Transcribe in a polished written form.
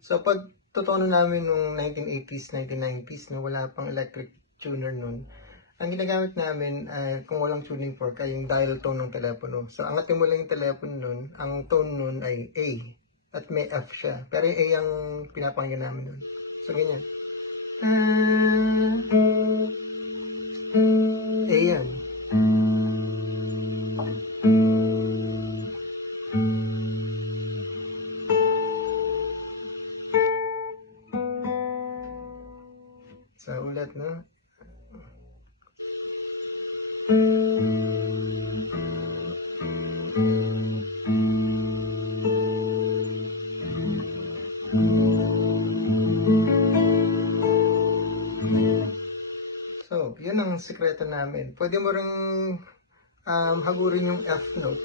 So pag totono namin nung 1980s, 1990s, no, wala pang electric tuner nun, ang ginagamit namin kung walang tuning fork ay yung dial tone ng telepono. So angatin mo lang yung telepono nun, ang tone nun ay A at may F siya. Pero yung A ang pinapakinggan namin nun. So ganyan. A yan. So ulit, no? So, yun ang sikreto namin. Pwede mo ring hagurin yung F note.